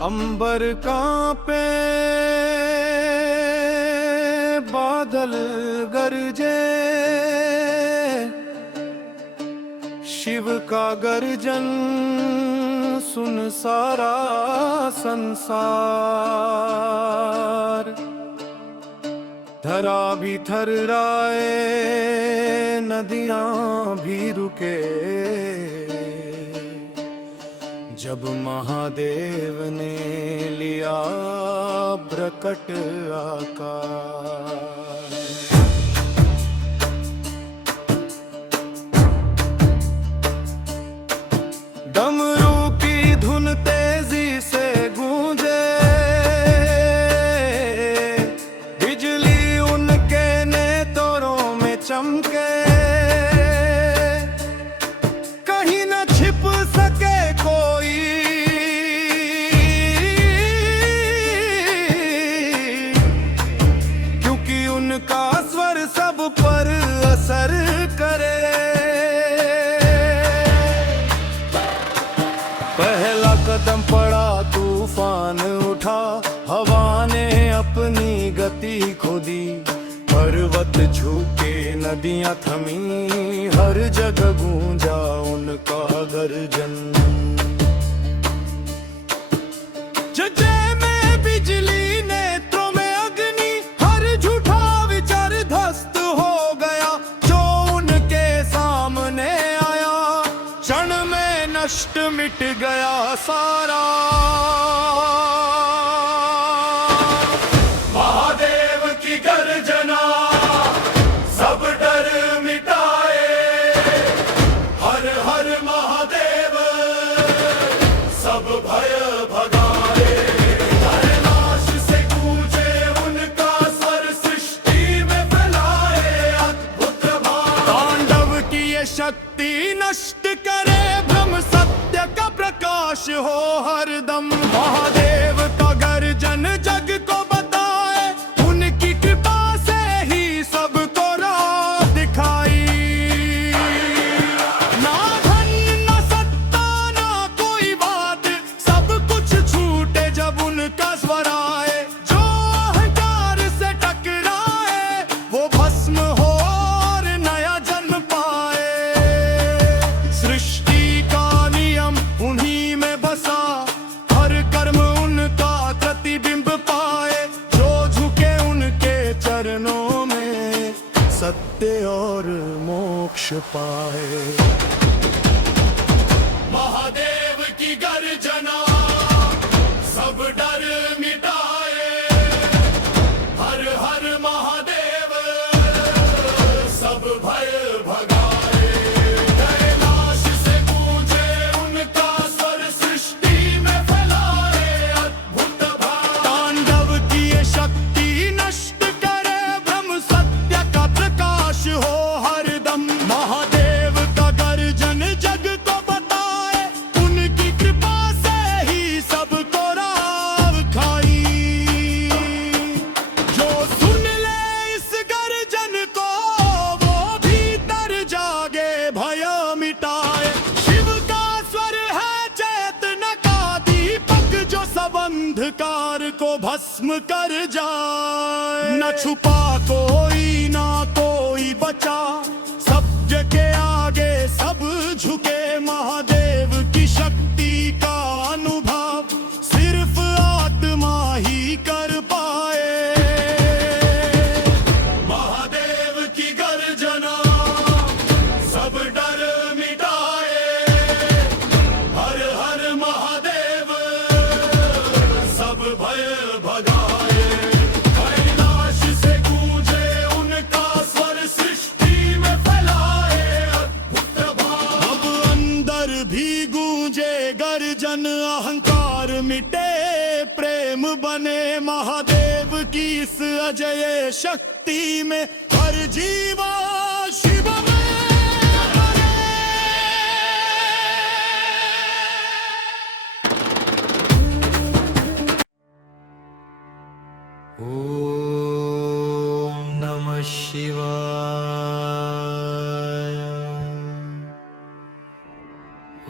अंबर कांपे बादल गरजे, शिव का गर्जन सुन सारा संसार। धरा भी थर्राए, नदियां भी रुके, जब महादेव ने लिया प्रकट आकार। डमरू की धुन तेजी से गूंजे, बिजली उनके नेत्रों में चमके, कहीं न छिप सके कोई, क्योंकि उनका स्वर सब पर असर करे। पहला कदम पड़ा तूफान उठा, हवा ने अपनी गति खो दी। पर्वत झुके, नदियां थमी, हर जगह गूंजा उनका गर्जन। जजे में बिजली, नेत्रों में अग्नि, हर झूठा विचार ध्वस्त हो गया जो उनके सामने आया। क्षण में नष्ट मिट गया सारा। महादेव की गर्जना सब डर मिटाए, हर हर महादेव सब भय भगाए। कैलाश से गूंजे उनका स्वर, सृष्टि में फैलाए अद्भुत भाव। तांडव की ये शक्ति नष्ट करे भ्रम, सत्य का प्रकाश हो हरदम। महादेव का गर्जन जग को बताए, उनकी कृपा से ही सबको राह दिखाई। ना धन ना सत्ता ना कोई बात, सब कुछ छूटे जब उनका स्वर आए। जो अहंकार से टकराए वो भस्म हो और नया जन्म पाए। सृष्टि का नियम उन्हीं में बसा, हर कर्म उनका प्रतिबिंब पाए। जो झुके उनके चरणों में, सत्य और मोक्ष पाए। महादेव की गर्जना सब डर मिटाए, हर हर महादेव सब भय भगाए। कैलाश से गूंजे उनका स्वर, सृष्टि में फैलाए अद्भुत भाव। तांडव की ये शक्ति नष्ट करे भ्रम, सत्य का प्रकाश हो हरदम। महादेव का गर्जन जग को बताए, उनकी कृपा से ही सबको राह खाई। जो सुन ले इस गर्जन को, वो भीतर जागे भय मिटाए। शिव का स्वर है चेतना का दीपक, जो सब अंधकार को भस्म कर जाए। न छुपा कोई ना कोई बचा, सत्य के आगे सब झुके। महादेव की शक्ति का अनुभव सिर्फ आत्मा ही कर पाए। महादेव की गर्जना सब डर मिटाए, हर हर महादेव सब भय भगाए। कैलाश से गूंजे उनका स्वर, सृष्टि में फैलाए अद्भुत भाव। अब अंदर भी गूंजे गर्जन, अहंकार मिटे प्रेम बने। महादेव की इस अजय शक्ति में हर जीवा शिव में बने। ओम नमः शिवाय।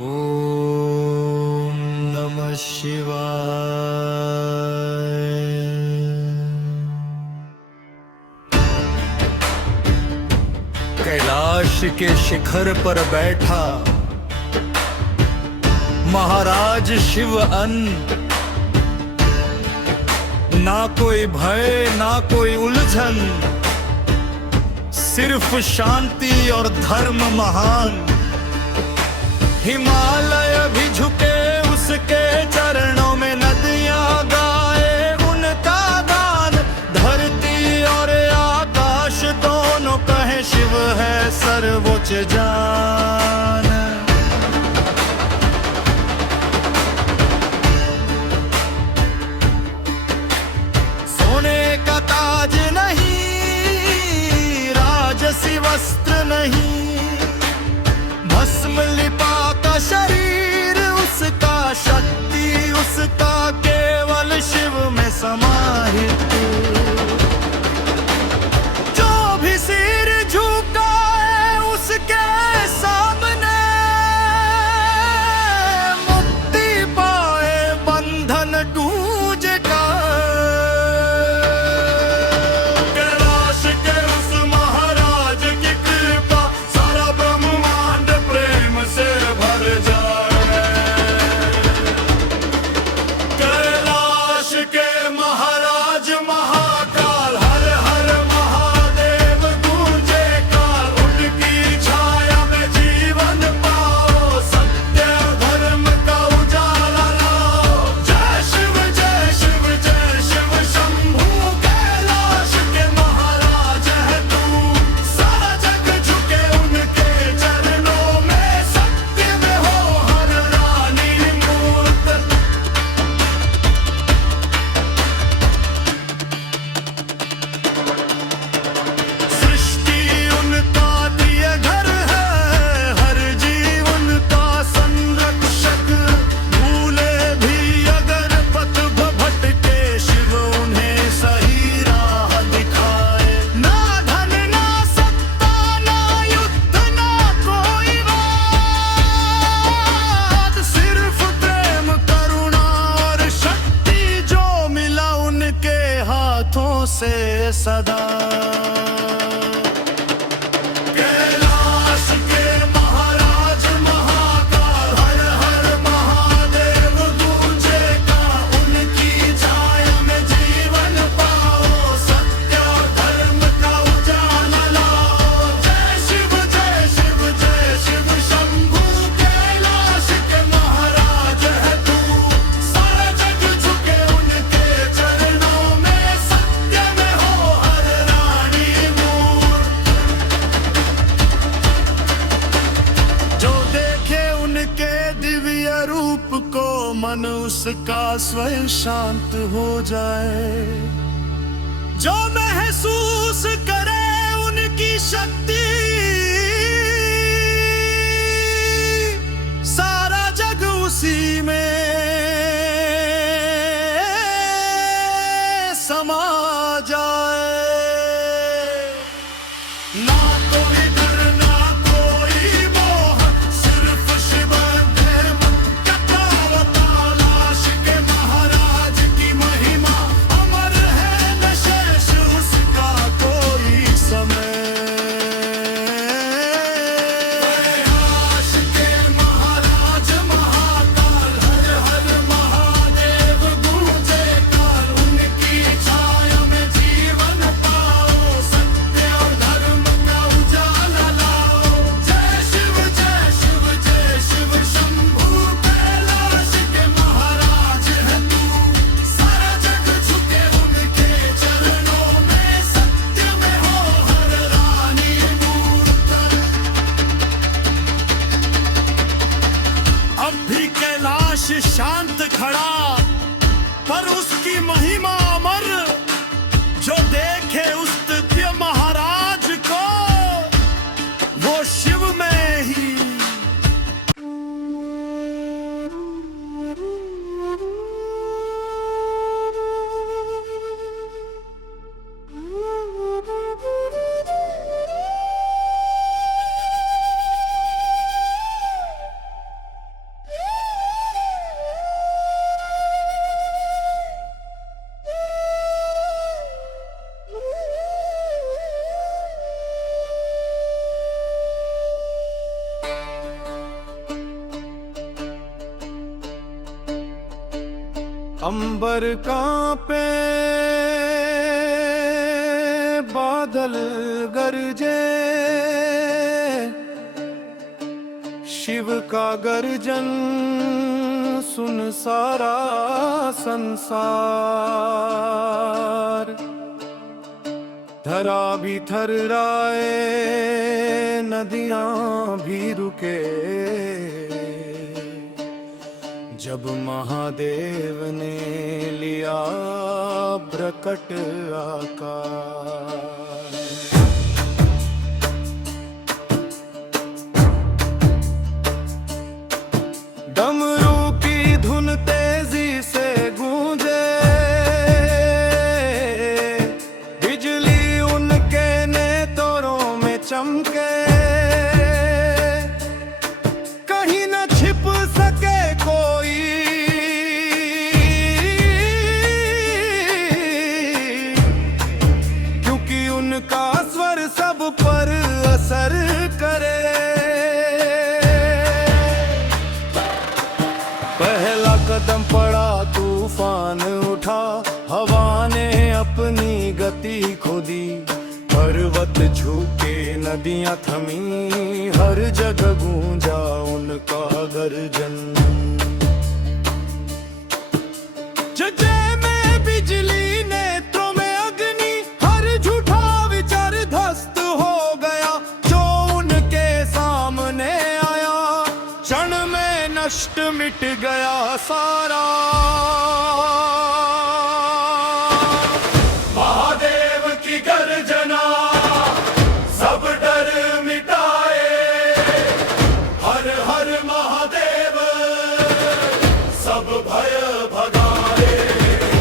ओम नमः शिवाय। कैलाश के शिखर पर बैठा महाराज शिव अन्न। ना कोई भय ना कोई उलझन, सिर्फ शांति और धर्म महान। हिमालय भी झुके उसके चरणों में, नदियां गाए उनका गान। धरती और आकाश दोनों कहे शिव है सर्वोच्च जान। सोने का ताज नहीं, राजसी वस्त्र नहीं, भस्म लिपा का शरीर उसका, शक्ति उसका केवल शिव में समाहित। जो भी सिर झुकाए उसके सामने, मुक्ति पाए बंधन टूटे का। कैलाश के उस महाराज की कृपा, सारा ब्रह्मांड प्रेम से भर जाए। कैलाश के महाराज महाकाल, हर हर महादेव गूंजे काल। उनकी छाया में जीवन पाओ, सत्य धर्म का उजाला लाओ। जय शिव जय शिव जय शिव शंभू। कैलाश के महाराज है तू, सारा जग झुके उनके चरणों में। सत्य में हो हर रानी मूर्त। सृष्टि उनका दिय घर है, हर जीव उनका संरक्षक। भूले भी अगर पथ भटके, शिव उन्हें सही राह दिखाए। ना धन ना सत्ता ना युद्ध ना कोई बात, सिर्फ प्रेम करुणा और शक्ति जो मिला उनके हाथों से सदा। कैलाश के महाराज महाकाल, हर हर महादेव गूंजे का। उनकी छाया में जीवन पाओ, सत्य और धर्म का उजाला लाओ। जय शिव जय शिव शंभू। कैलाश के महाराज है तू, सारा जग झुके उनके चरणों में। सत्य में हो हर रानी मूर्त। जो देखे उनके दिव्य रूप को, मन उसका स्वयं शांत हो जाए। जो महसूस करे उनकी शक्ति, सारा जग उसी में समा जाए। ना कोई डर ना कोई मोह, सिर्फ शिव प्रेम का कैलाश के महाराज की महिमा अमर है, न शेष उसका कोई समय। कैलाश के महाराज महाकाल, हर हर महादेव गूंजे काल। उनकी छाया में जीवन पाओ, सत्य और धर्म का उजाला लाओ। जय शिव जय शिव शंभू। कैलाश के महाराज है तू, सारा जग झुके उनके चरणों में। सत्य में हो हर रानी मूर्त। अब भी कैलाश शांत खड़ा, पर उसकी महिमा अमर। जो देखे उस दिव्य महाराज को, वो शिव में ही। अंबर कांपे बादल गरजे, शिव का गर्जन सुन सारा संसार। धरा भी थर्राए, नदियां भी रुके, जब महादेव ने लिया प्रकट आकार। डमरू की धुन तेजी से गूंजे, बिजली उनके नेत्रों में चमके, कहीं न छिप सके कोई, क्योंकि उनका स्वर सब पर असर करे। पहला कदम पड़ा तूफान उठा, हवा ने अपनी गति खो दी, पर्वत झुके नदियां थमी, हर जगह गूंजा उनका गर्जन। जगह में बिजली, नेत्रों में अग्नि, हर झूठा विचार ध्वस्त हो गया जो उनके सामने आया, क्षण में नष्ट मिट गया सारा। महादेव की गर्जना सब डर मिटाए, हर हर महादेव सब भय भगाए।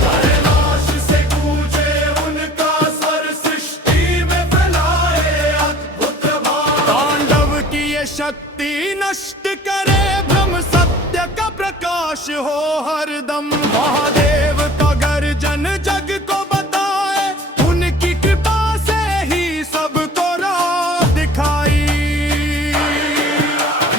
कैलाश से गूंजे उनका स्वर, सृष्टि में फैलाए अद्भुत भाव। तांडव की ये शक्ति नष्ट करे भ्रम, सत्य का प्रकाश हो हरदम। महादेव का गर्जन जग को बताए, उनकी कृपा से ही सबको राह दिखाई।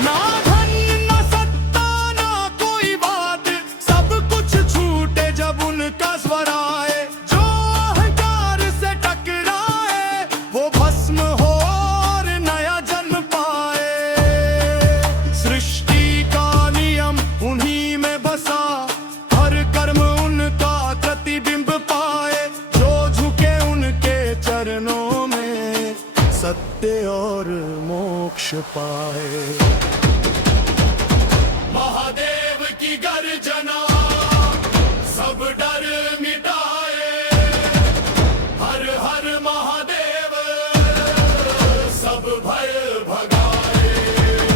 ना धन ना सत्ता ना कोई बात, सब कुछ छूटे जब उनका स्वर आए। जो अहंकार से टकराए वो भस्म हो और नया जन्म पाए। सृष्टि का नियम उन्हीं में बसा, हर कर्म उनका प्रतिबिंब पाए। जो झुके उनके चरणों में, सत्य और मोक्ष पाए। महादेव की गर्जना सब डर मिटाए, हर हर महादेव सब भय भगाए।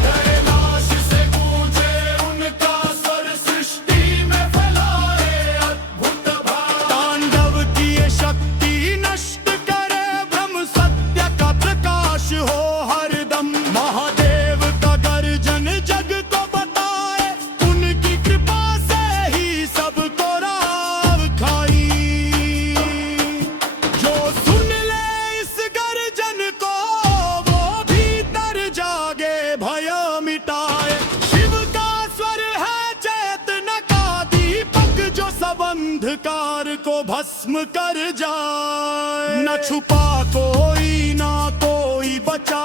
कैलाश से गूंजे उनका स्वर, सृष्टि में फैलाए अद्भुत भाव। तांडव की ये शक्ति नष्ट करे भ्रम, सत्य का प्रकाश हो हरदम। महादेव का गर्जन जग को बताए, उनकी कृपा से ही सबको राह खाई। जो सुन ले इस गर्जन को, वो भीतर जागे भय मिटाए। शिव का स्वर है चेतना का दीपक, जो सब अंधकार को भस्म कर जाए। न छुपा कोई ना कोई बचा,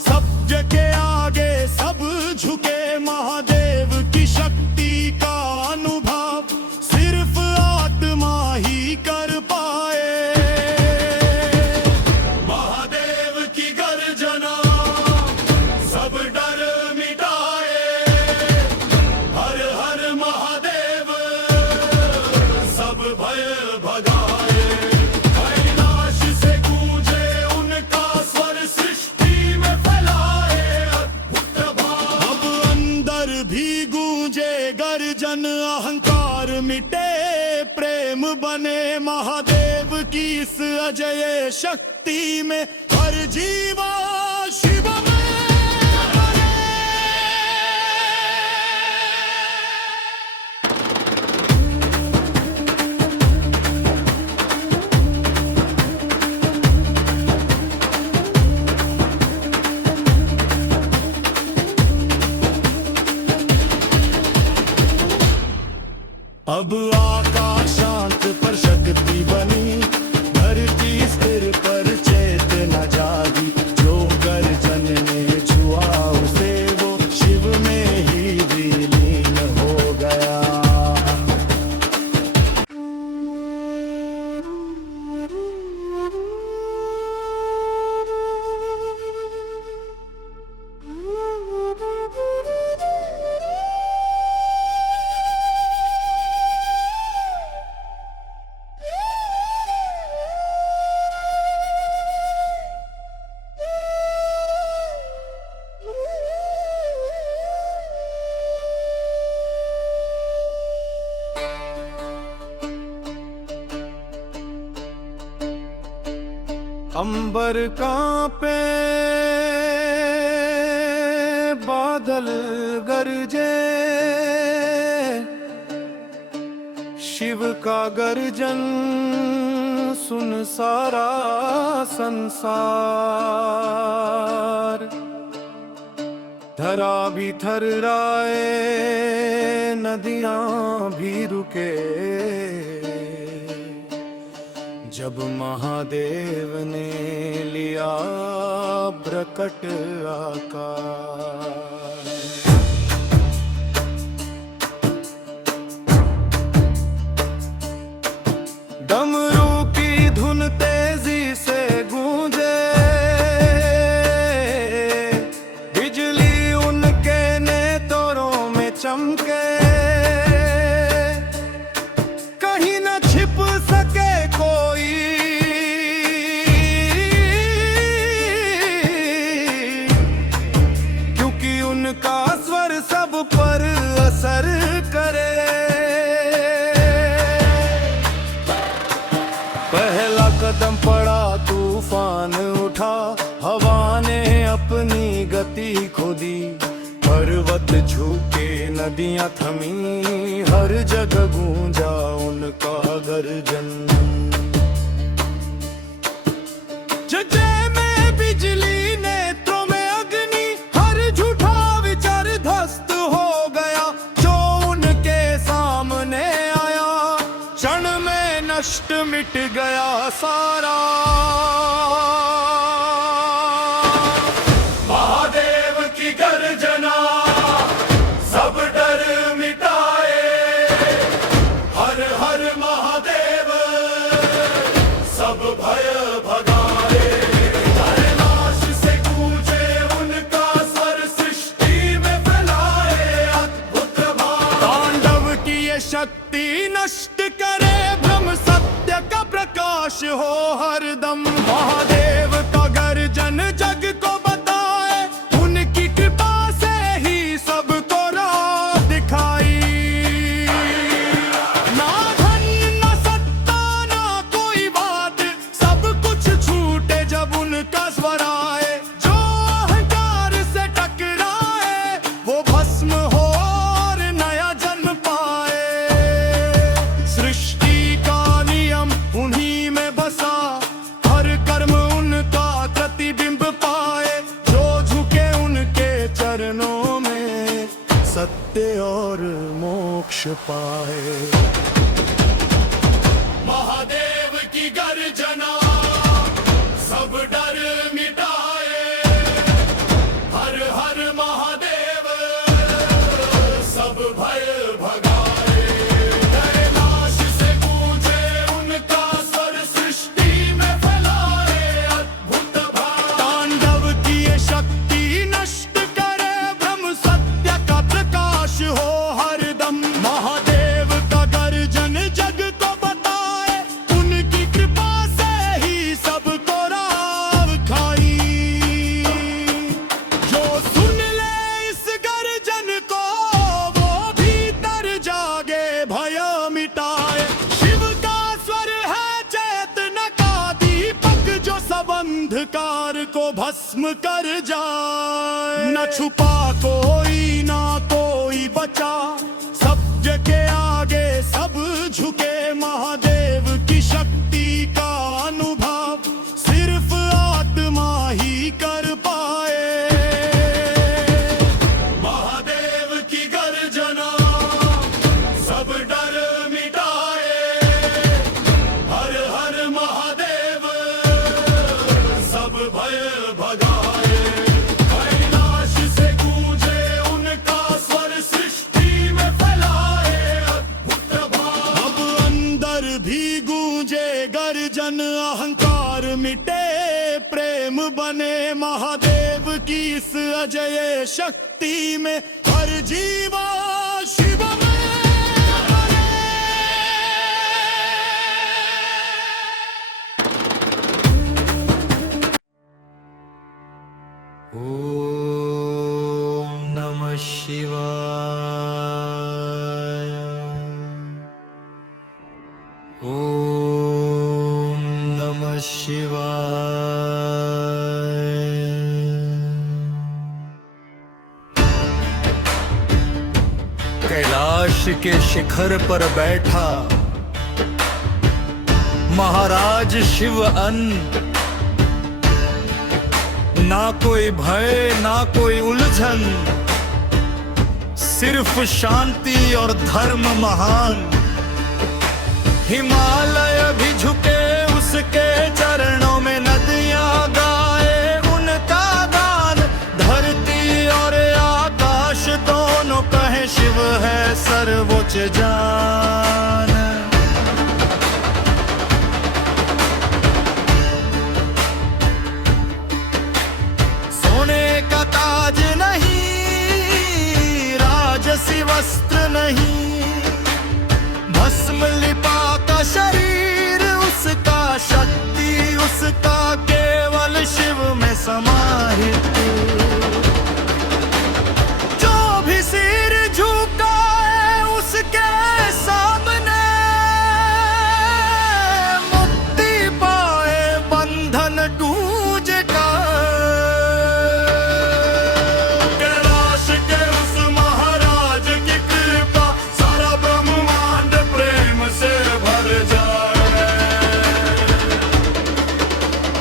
सत्य के आगे सब झुके। महादेव की शक्ति का अनुभव सिर्फ आत्मा ही कर पाए। महादेव की गर्जना सब डर मिटाए, हर हर महादेव सब भय भगाए। कैलाश से गूंजे उनका स्वर, सृष्टि में फैलाए अद्भुत भाव। अब अंदर भी गूंजे गर्जन, अहंकार मिटे प्रेम बने। महादेव की इस अजय शक्ति में हर जीवा शिव में बने। अब आका अंबर कांपे बादल गरजे, शिव का गर्जन सुन सारा संसार। धरा भी थर्राए, नदियां भी रुके, जब महादेव ने लिया प्रकट आकार। डमरू की धुन तेजी से गूंजे, बिजली उनके नेत्रों में चमके, कहीं न छिप सके कोई, क्योंकि उनका स्वर सब पर असर करे। पहला कदम पड़ा, तूफान उठा, हवा ने अपनी गति खो दी। पर्वत झुके, नदियां थमी, हर जगह गूंजा उनका गर्जन। जजे में बिजली, नेत्रों में अग्नि, हर झूठा विचार ध्वस्त हो गया। जो उनके सामने आया, क्षण में नष्ट मिट गया सारा। महादेव की गर्जना सब डर मिटाए, हर हर महादेव सब भय भगाए। कैलाश से गूंजे उनका स्वर, सृष्टि में फैलाए अद्भुत भाव। तांडव की ये शक्ति नष्ट करे, ब्रह्म सत्य का प्रकाश हो हरदम। महादेव का गर्जन जग को बताए, उनकी कृपा से ही सबको राह दिखाई। ना धन ना सत्ता ना कोई बात, सब कुछ छूटे जब उनका स्वर आए। जो अहंकार से टकराए, वो भस्म हो और नया जन्म पाए। सृष्टि का नियम उन्हीं में बसा, हर कर्म उनका प्रतिबिंब पाए। जो झुके उनके चरणों में, सत्य और मोक्ष पाए। महादेव की गर्जना सब डर मिटाए, हर हर महादेव सब भय भगाए। कैलाश से गूंजे उनका स्वर, सृष्टि में फैलाए अद्भुत भाव। तांडव की ये शक्ति नष्ट करे, ब्रह्म सत्य का प्रकाश हो हरदम। महादेव का गर्जन जग को बताए, उनकी कृपा से ही सबको राह खाई। जो सुन ले इस गर्जन को, वो भीतर जागे भय मिटाए। शिव का स्वर है चेतना का दीपक, जो सब अंधकार को भस्म कर जाए। न छुपा कोई ना कोई बचा, सत्य के आगे सब झुके। महादेव की शक्ति का अनुभव सिर्फ आत्मा ही कर पाए। महादेव की गर्जना सब डर मिटाए, हर हर महादेव सब भय भगाए। कैलाश से गूंजे उनका स्वर, सृष्टि में फैलाए अद्भुत भाव। अब अंदर भी गूंजे गर्जन, अहंकार मिटे प्रेम बने। महादेव की इस अजय शक्ति में हर जीवा शिव में बने। ओम नमः शिवाय। ओम नमः शिवाय। कैलाश के शिखर पर बैठा महाराज शिव अन, ना कोई भय ना कोई उलझन, सिर्फ शांति और धर्म महान। हिमालय भी झुके उसके चरणों में, नदियां गाए उनका गान, धरती और आकाश दोनों कहे शिव है सर्वोच्च जान। सोने का ताज नहीं, राजसी वस्त्र नहीं, भस्म लिपा का शरीर उसका, शक्ति उसका केवल शिव में समाहित। जो भी सिर झुकाए उसके सामने, मुक्ति पाए बंधन टूटे का। कैलाश के उस महाराज की कृपा, सारा ब्रह्मांड प्रेम से भर जाए।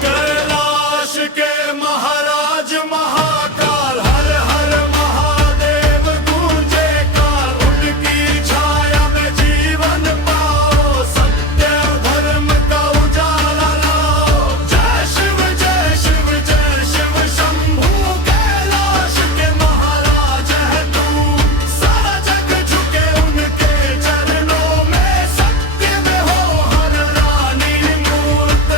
कैलाश के महाराज महाकाल, हर हर महादेव गूंजे काल, उनकी छाया में जीवन पाओ, सत्य धर्म का उजाला लाओ। जय शिव जय शिव जय शिव शंभू, कैलाश के महाराज है तू, सारा जग झुके उनके चरणों में, सत्य में हो हर रानी मूर्त।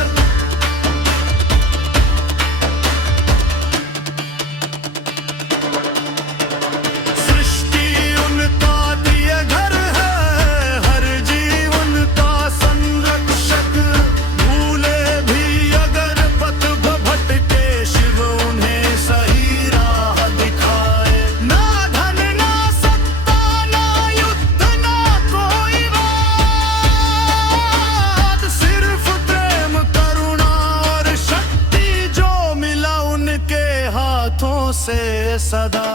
सृष्टि उनका दिए घर है, हर जीव उनका संरक्षक, भूले भी अगर पथ भटके, शिव उन्हें सही राह दिखाए। ना धन ना सत्ता ना युद्ध ना कोई बात, सिर्फ प्रेम करुणा और शक्ति, जो मिला उनके हाथों से सदा।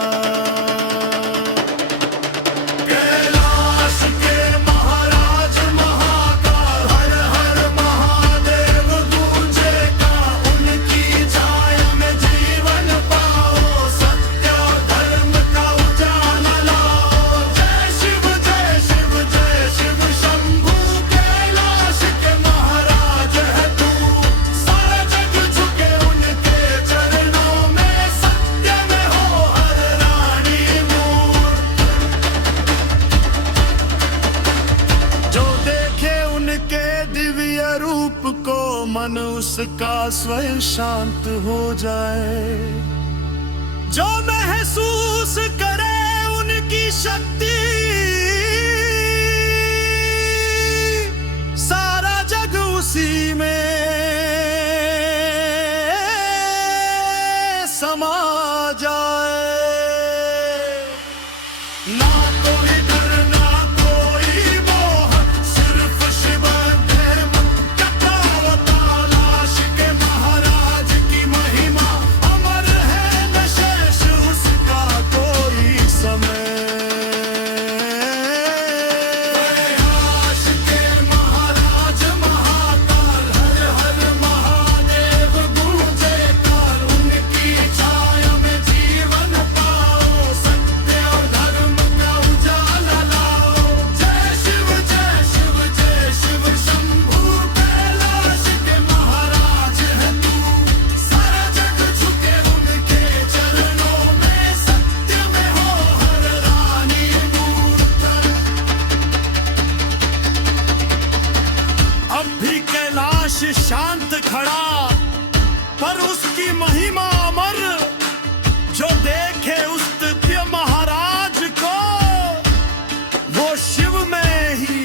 कैलाश के महाराज महाकाल, हर हर महादेव गूंजे का, उनकी छाया में जीवन पाओ, सत्य और धर्म का उजाला लाओ। जय शिव जय शिव शंभू, कैलाश के महाराज है तू, सारा जग झुके उनके चरणों में, सत्य में हो हर रानी मूर्त। जो देखे उनके दिव्य रूप को, मन उसका स्वयं शांत हो जाए। जो महसूस करे उनकी शक्ति, सारा जग उसी में समा जाए। ना कोई डर ना कोई मोह, सिर्फ शिव प्रेम कथा कैलाश के महाराज की महिमा, अमर है न शेष उसका कोई समय। कैलाश के महाराज महाकाल, हर हर महादेव गूंजे काल, उनकी छाया में जीवन पाओ, सत्य और धर्म का उजाला लाओ। जय शिव जय शिव शंभू, कैलाश के महाराज है तू, सारा जग झुके उनके चरणों में, सत्य में हो हर रानी मूर्त। अब भी कैलाश शांत खड़ा, पर उसकी महिमा अमर। जो देखे उस दिव्य महाराज को, वो शिव में ही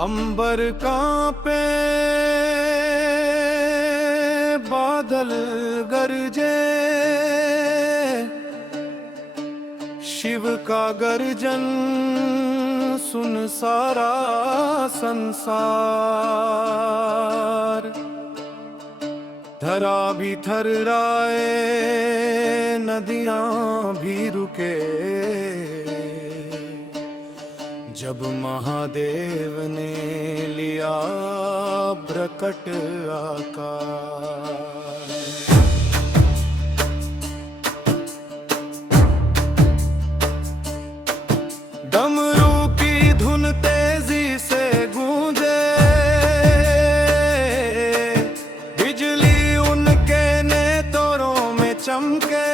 अंबर कांपे बादल गरजे, शिव का गर्जन सुन सारा संसार। धरा भी थर्राए, नदियां भी रुके, जब महादेव ने लिया प्रकट आकार। डमरू की धुन तेजी से गूंजे, बिजली उनके नेत्रों में चमके,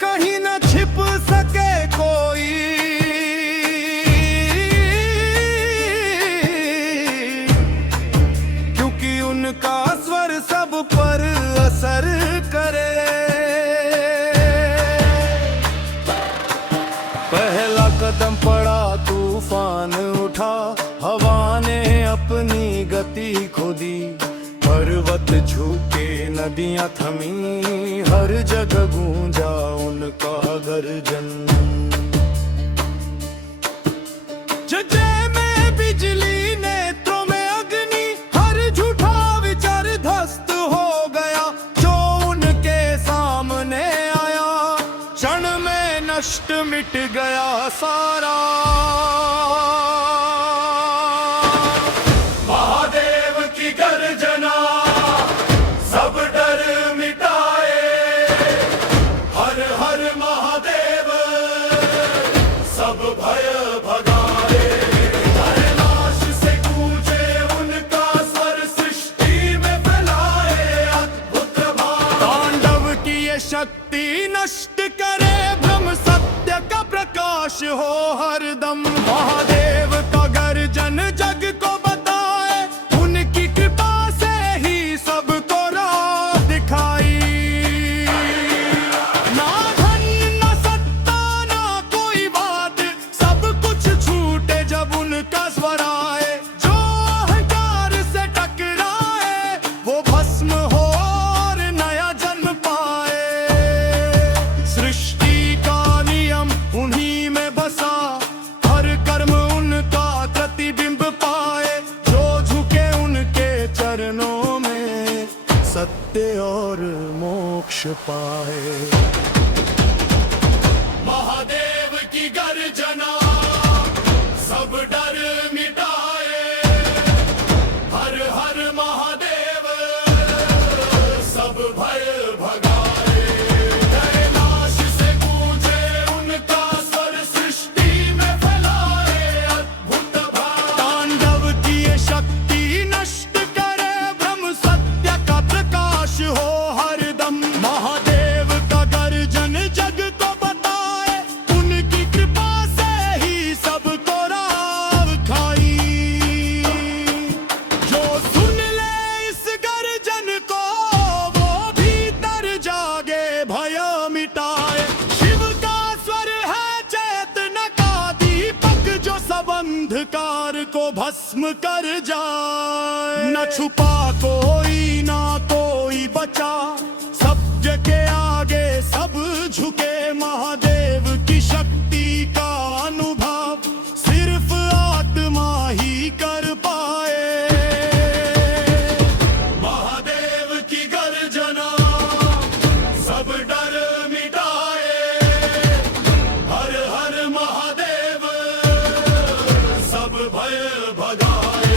कहीं न छिप सके कोई, क्योंकि उनका स्वर सब पर असर करे। पहला कदम पड़ा, तूफान उठा, हवा ने अपनी गति खो दी। पर्वत झुके, नदियां थमी, हर जगह गूंजा उनका गर्जन। जजे में बिजली, नेत्रों में अग्नि, हर झूठा विचार ध्वस्त हो गया। जो उनके सामने आया, क्षण में नष्ट मिट गया सारा। महादेव की गर्जना सब डर मिटाए, हर हर महादेव सब भय भगाए। कैलाश से गूंजे उनका स्वर, सृष्टि में फैलाए अद्भुत भाव। तांडव की ये शक्ति नष्ट करे, ब्रह्म सत्य का प्रकाश हो हरदम। महादेव का गर्जन जग को बताए, उनकी कृपा से ही सबको राह दिखाई। ना धन ना सत्ता ना कोई बात, सब कुछ छूटे जब उनका स्वर आए। जो अहंकार से टकराए, वो भस्म हो और नया जन्म पाए। सृष्टि का नियम उन्हीं में बसा, हर कर्म उनका प्रतिबिंब पाए। जो झुके उनके चरणों में, सत्य और मोक्ष पाए। महादेव की गर्जना सब डर मिटाए, हर हर महादेव सब भय भगाए। कैलाश से गूंजे उनका स्वर, सृष्टि में फैलाए अद्भुत भाव। तांडव की ये शक्ति नष्ट करे, ब्रह्म सत्य का प्रकाश हो हरदम। महादेव का गर्जन जग को बताए, उनकी कृपा से ही सबको राह खाई। जो सुन ले इस गर्जन को, वो भीतर जागे भय मिटाए। शिव का स्वर है चेतना का दीपक, जो सब अंधकार को भस्म कर जाए। न छुपा कोई ना कोई बचा, सत्य के आगे सब झुके। महादेव की शक्ति का अनुभव सिर्फ आत्मा ही कर पाए। महादेव की गर्जना सब डर मिटाए, हर हर महादेव सब भय भगाए।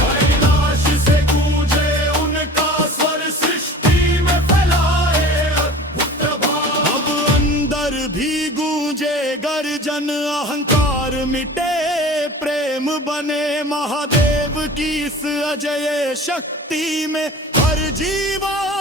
कैलाश से गूंजे उनका स्वर, सृष्टि में फैलाए अद्भुत भाव। अब अंदर भी गूंजे गर्जन, अहंकार मिटे प्रेम बने। महादेव की इस अजय शक्ति में हर जीवन